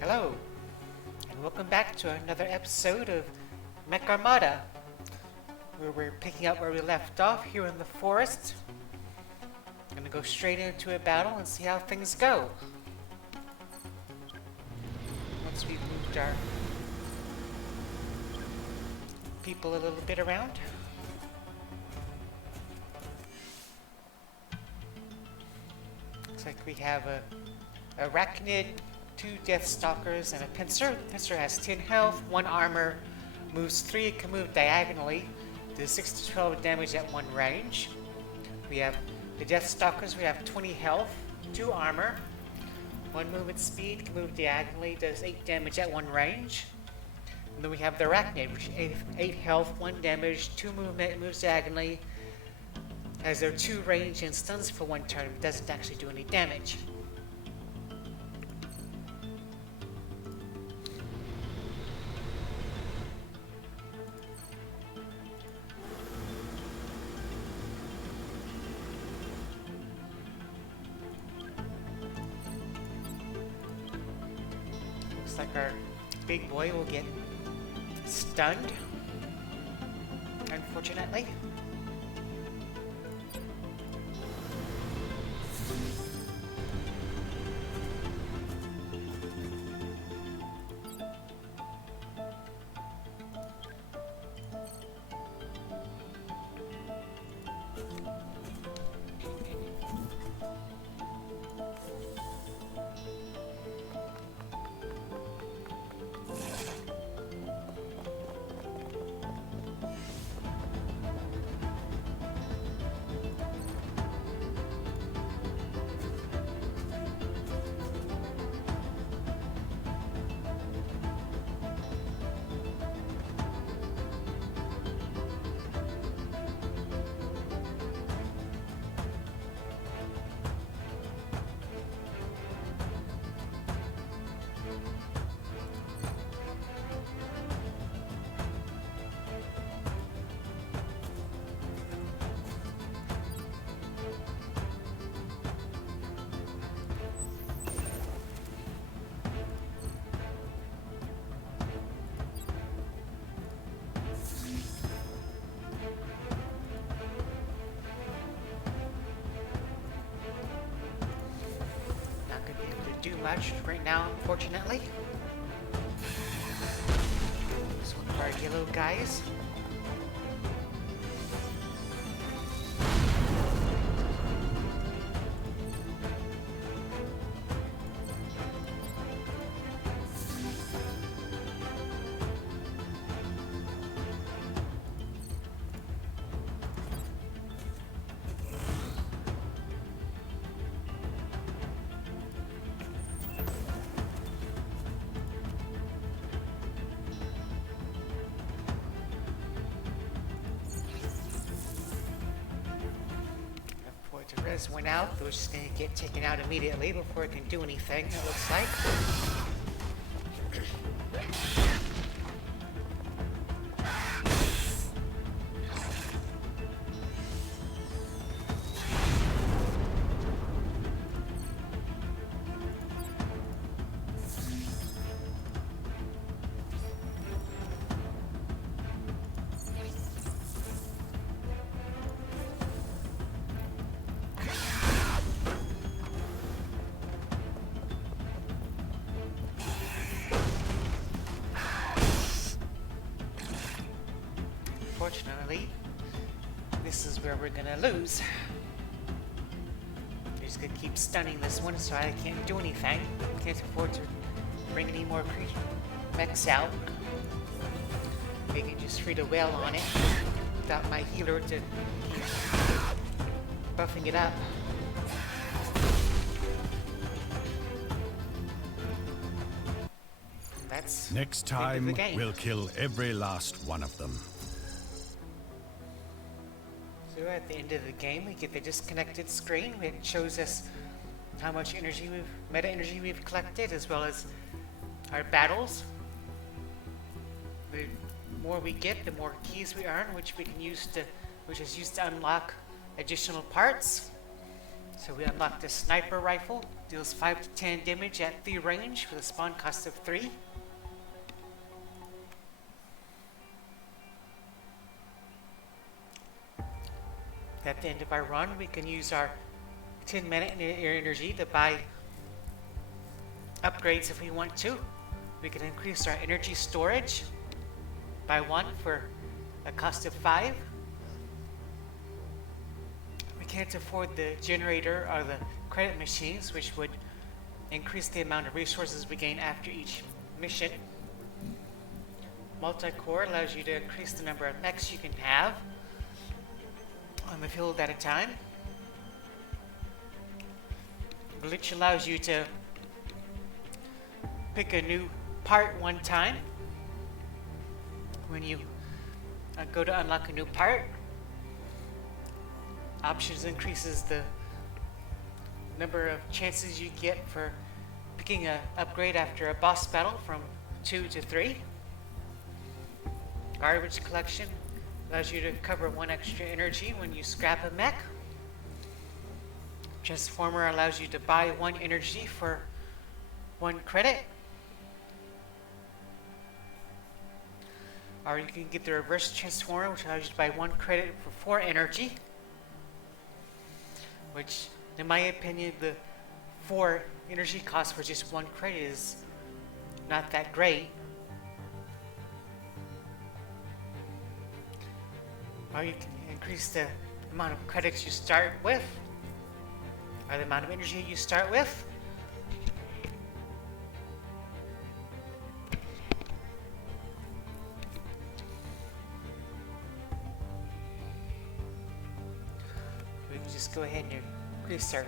Hello, and welcome back to another episode of Mech Armada, where we're picking up where we left off here in the forest. Gonna go straight into a battle and see how things go. Once we've moved our people a little bit around. Looks like we have a arachnid, 2 Deathstalkers, and a pincer. The pincer has 10 health, 1 armor, moves 3, can move diagonally, does 6 to 12 damage at 1 range. We have the Deathstalkers, we have 20 health, 2 armor, 1 movement speed, can move diagonally, does 8 damage at 1 range. And then we have the arachnid, which is 8 health, 1 damage, 2 movement, moves diagonally, has their 2 range and stuns for 1 turn, but doesn't actually do any damage. Looks like our big boy will get stunned, unfortunately. Do much right now, unfortunately. This one of our yellow guys. Res went out, so it's just going to get taken out immediately before it can do anything, it looks like. Unfortunately, this is where we're gonna lose. We're just gonna keep stunning this one so I can't do anything. Can't afford to bring any more mechs out. We can just free the whale on it without my healer to keep buffing it up. That's next time, we'll kill every last one of them. So at the end of the game, we get the disconnected screen. It shows us how much meta energy we've collected, as well as our battles. The more we get, the more keys we earn, which is used to unlock additional parts. So we unlocked a sniper rifle, Deals 5 to 10 damage at 3 range with a spawn cost of 3. At the end of our run, we can use our 10 mana energy to buy upgrades if we want to. We can increase our energy storage by 1 for a cost of 5. We can't afford the generator or the credit machines, which would increase the amount of resources we gain after each mission. Multi-core allows you to increase the number of mechs you can have on the field at a time. Glitch allows you to pick a new part one time. When you go to unlock a new part, options increases the number of chances you get for picking an upgrade after a boss battle from 2 to 3. Garbage collection allows you to cover 1 extra energy when you scrap a mech. Transformer allows you to buy 1 energy for 1 credit. Or you can get the reverse transformer, which allows you to buy 1 credit for 4 energy. Which, in my opinion, the 4 energy cost for just 1 credit is not that great. Or you can increase the amount of credits you start with, or the amount of energy you start with. We can just go ahead and increase our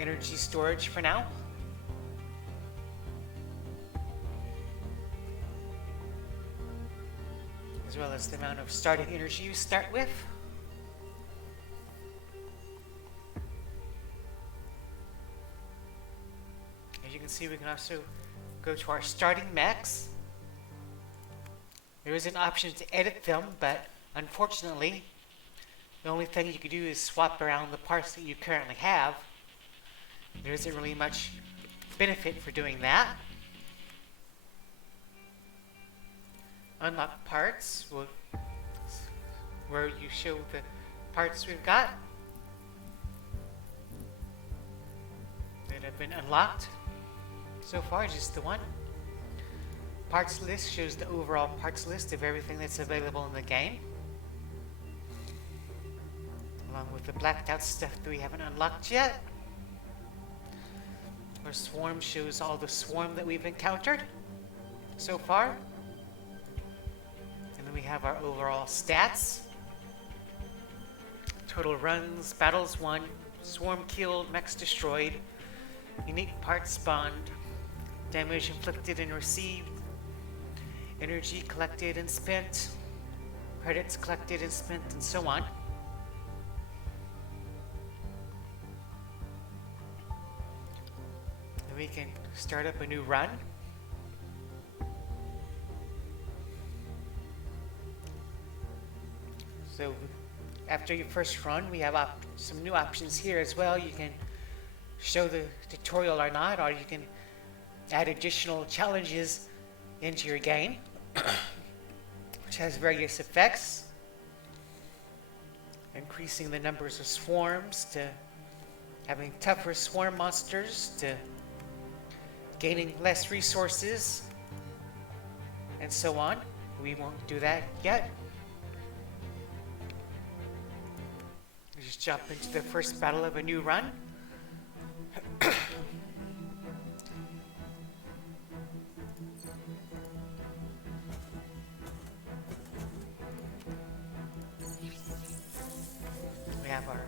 energy storage for now. As well as the amount of starting energy you start with. As you can see, we can also go to our starting mechs. There is an option to edit them, but unfortunately, the only thing you can do is swap around the parts that you currently have. There isn't really much benefit for doing that. Unlock parts where you show the parts we've got that have been unlocked so far, just the 1. Parts list shows the overall parts list of everything that's available in the game, along with the blacked out stuff that we haven't unlocked yet. Our swarm shows all the swarm that we've encountered so far. And then we have our overall stats. Total runs, battles won, swarm killed, mechs destroyed, unique parts spawned, damage inflicted and received, energy collected and spent, credits collected and spent, and so on. Then we can start up a new run. So after your first run, we have some new options here as well. You can show the tutorial or not, or you can add additional challenges into your game, which has various effects, increasing the numbers of swarms, to having tougher swarm monsters, to gaining less resources, and so on. We won't do that yet. Just jump into the first battle of a new run. We have our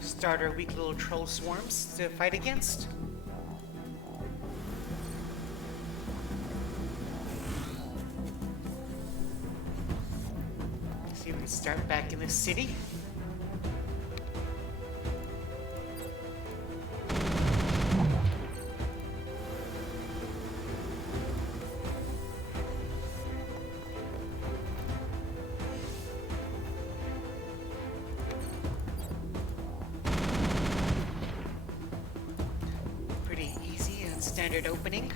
starter weak little troll swarms to fight against. See, we can start back in the city. standard opening.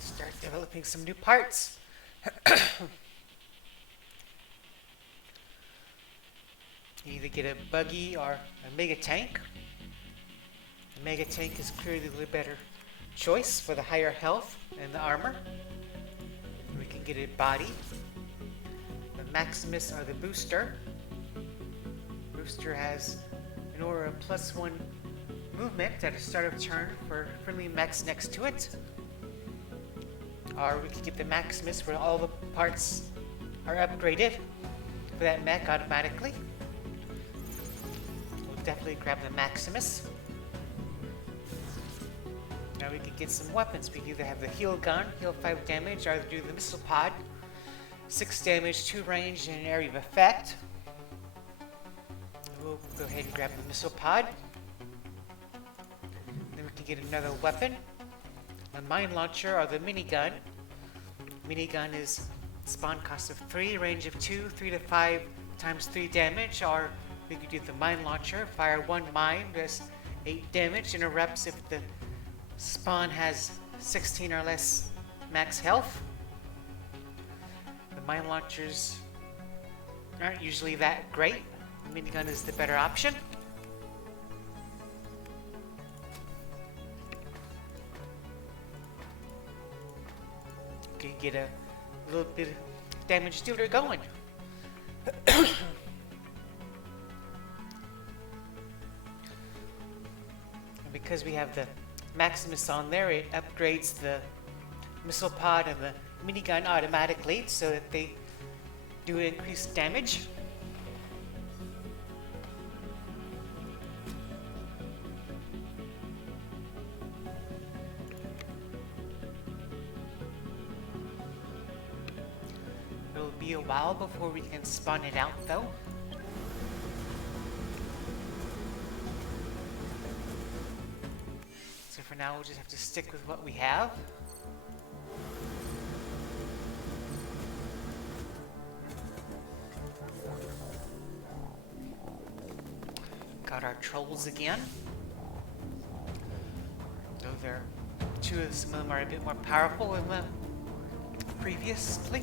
Start developing some new parts. You either get a buggy or a mega tank. The mega tank is clearly the better choice for the higher health and the armor. We can get a body. The Maximus or the booster. Booster has an aura of +1 movement at the start of turn for friendly mechs next to it. Or we could get the Maximus where all the parts are upgraded for that mech automatically. We'll definitely grab the Maximus. Now we could get some weapons. We can either have the heal gun, heal 5 damage, or do the missile pod. 6 damage, 2 range, and an area of effect. We'll go ahead and grab the missile pod. Then we can get another weapon. A mine launcher or the minigun. Minigun is spawn cost of 3, range of 2, 3 to 5 times 3 damage, or we could do the mine launcher, fire 1 mine, does 8 damage, interrupts if the spawn has 16 or less max health. The mine launchers aren't usually that great. The minigun is the better option. You can get a little bit of damage dealer going. And because we have the Maximus on there, it upgrades the missile pod and the minigun automatically so that they do increased damage. It'll be a while before we can spawn it out though. So for now we'll just have to stick with what we have. Got our trolls again. Though some of them are a bit more powerful than the previously.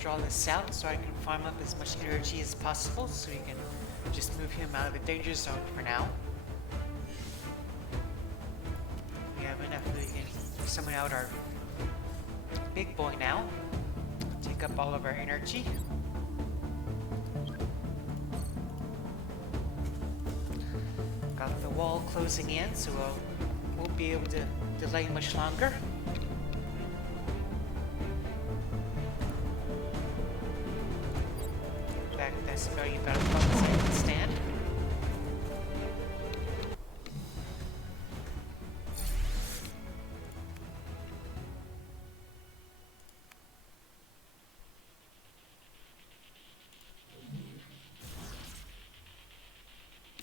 Draw this out so I can farm up as much energy as possible so we can just move him out of the danger zone for now. We have enough that we can summon out our big boy now. Take up all of our energy. Got the wall closing in so we won't be able to delay much longer. That's very about as long as I can stand.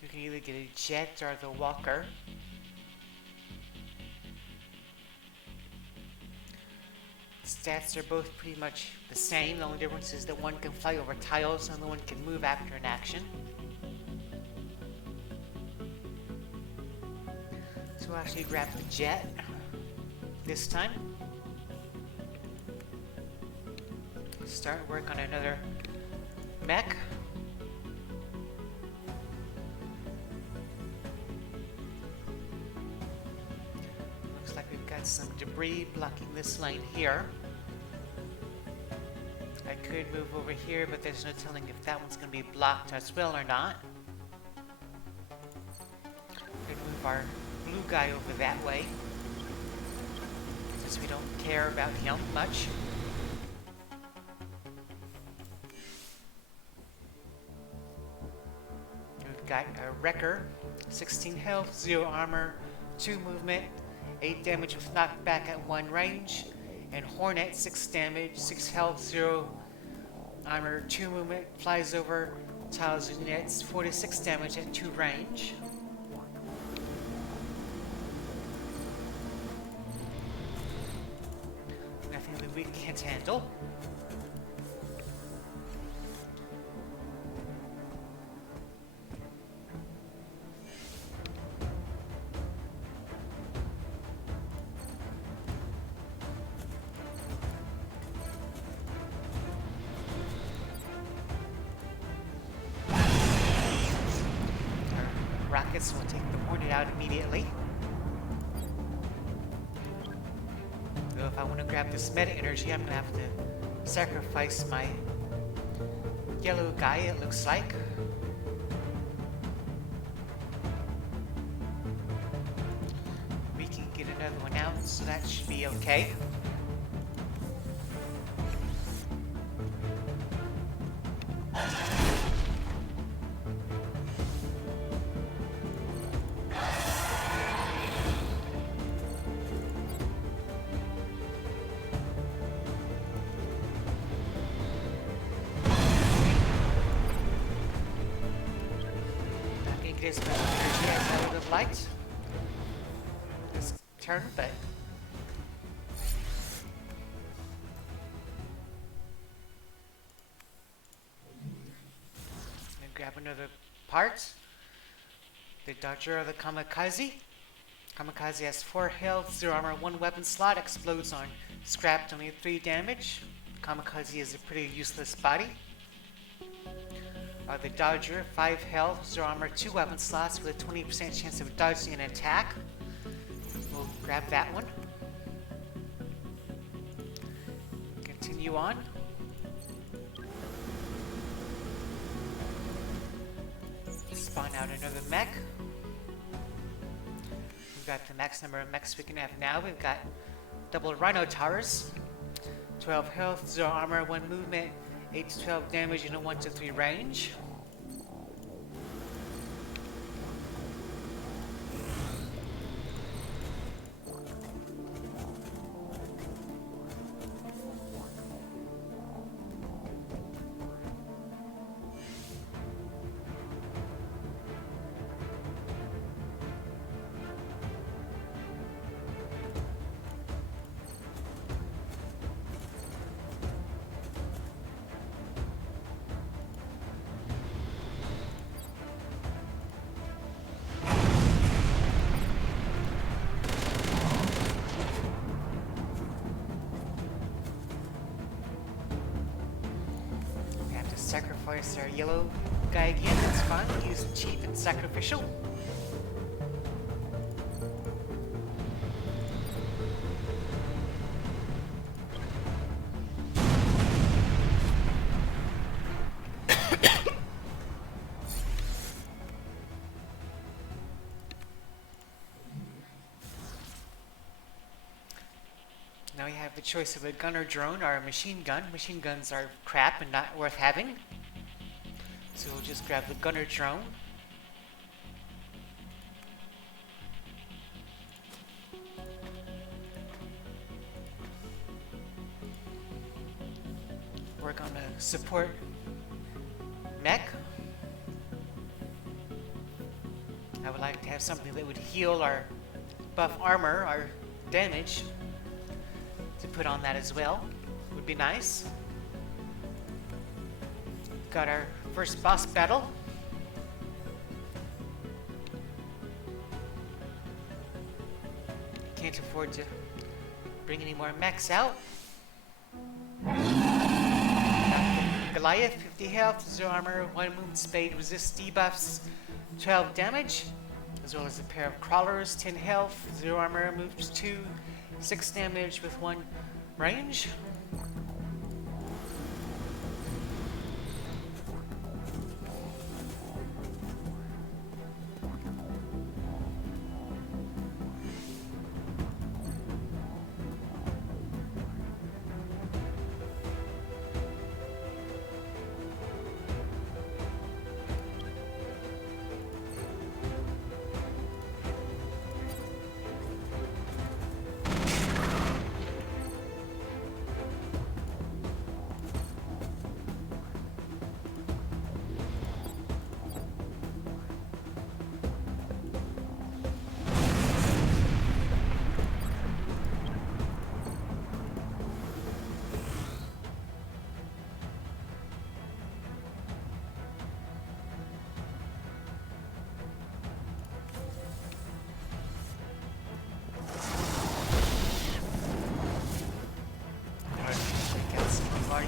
You can either get a jet or the walker. Stats are both pretty much the same. The only difference is that one can fly over tiles and the one can move after an action. So we'll actually grab the jet this time. Start work on another mech. Looks like we've got some debris blocking this lane here. I could move over here, but there's no telling if that one's going to be blocked as well or not. Could move our blue guy over that way, since we don't care about him much. We've got a Wrecker, 16 health, 0 armor, 2 movement, 8 damage with knockback at 1 range, and Hornet, 6 damage, 6 health, 0 armor, 2 movement, flies over tiles and nets, 46 damage at 2 range. Nothing that we can't handle. Rockets will take the Hornet out immediately. Though if I want to grab this meta energy, I'm going to have to sacrifice my yellow guy, it looks like. We can get another one out, so that should be okay. There's no energy as I would have liked this turn, but I'm gonna grab another part. The Dodger or the Kamikaze. Kamikaze has 4 health, 0 armor, 1 weapon slot, explodes on scrapped, only 3 damage. Kamikaze is a pretty useless body. The Dodger, 5 health, 0 armor, 2 weapon slots with a 20% chance of dodging an attack. We'll grab that one. Continue on. Spawn out another mech. We've got the max number of mechs we can have now. We've got double Rhino Towers, 12 health, 0 armor, 1 movement, 8 to 12 damage in a 1 to 3 range. Sacrifice our yellow guy again, that's fine. He's cheap and sacrificial. Now we have the choice of a gunner drone or a machine gun. Machine guns are crap and not worth having. So we'll just grab the gunner drone. We're gonna support mech. would like to have something that would heal our buff armor, our damage, to put on that as well. Would be nice. Got our first boss battle. Can't afford to bring any more mechs out. Goliath, 50 health, 0 armor, 1 wound spade, resists debuffs, 12 damage, as well as a pair of crawlers, 10 health, 0 armor, moves 2, 6 damage with 1 range.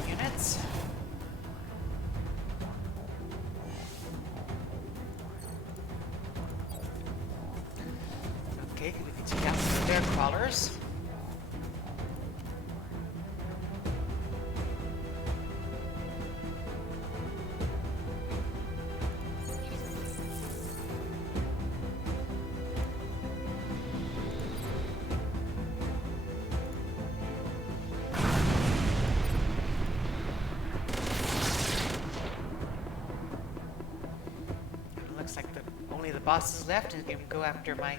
Units. Okay, we can take out some of their crawlers. Looks like only the boss is left, and can go after my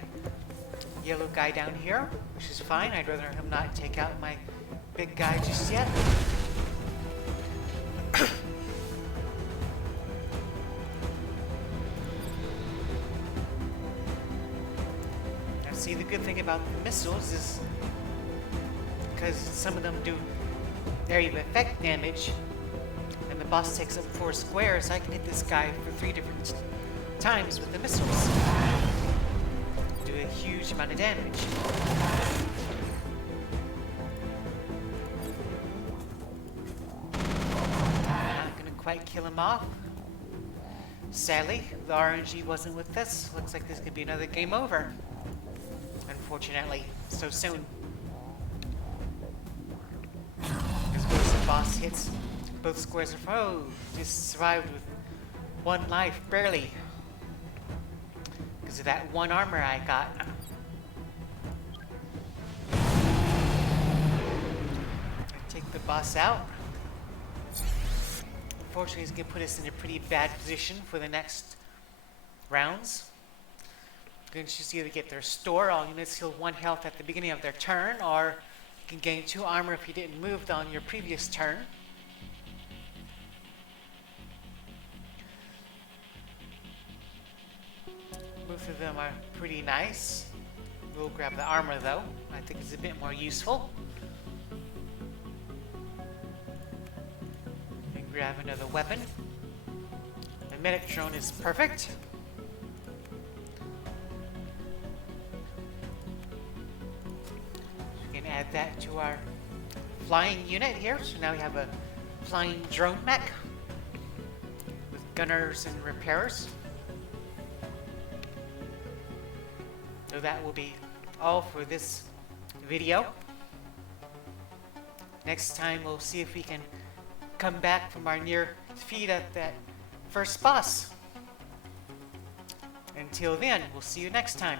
yellow guy down here, which is fine. I'd rather him not take out my big guy just yet. Now, see, the good thing about the missiles is because some of them do area of effect damage, and the boss takes up 4 squares, I can hit this guy for 3 different times with the missiles. Do a huge amount of damage. Not gonna quite kill him off. Sadly, the RNG wasn't with us. Looks like this could be another game over. Unfortunately, so soon. As well as the boss hits both squares of foe, just survived with 1 life, barely. Because of that 1 armor I got. Take the boss out. Unfortunately, he's going to put us in a pretty bad position for the next rounds. Going to just either get their store, all units heal 1 health at the beginning of their turn, or you can gain 2 armor if you didn't move on your previous turn. Both of them are pretty nice. We'll grab the armor though. I think it's a bit more useful. And grab another weapon. The medic drone is perfect. We can add that to our flying unit here. So now we have a flying drone mech with gunners and repairers. So that will be all for this video. Next time we'll see if we can come back from our near defeat at that first boss. Until then, we'll see you next time.